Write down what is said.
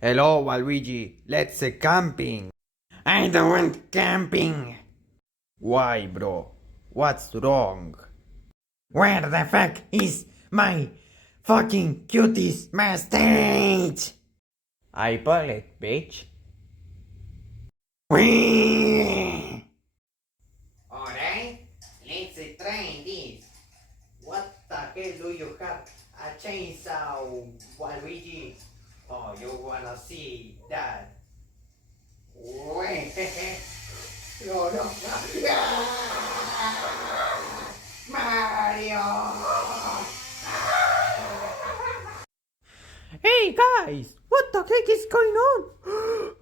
Hello, Waluigi. Let's camping. I don't want camping. Why, bro? What's wrong? Where the fuck is my fucking cuties mustache? I pull it, bitch. Whee! Alright, let's try this. What the hell do you have? A chainsaw, Waluigi? Oh, you wanna see that? Wait, no, no, no. Mario! Hey guys, what the heck is going on?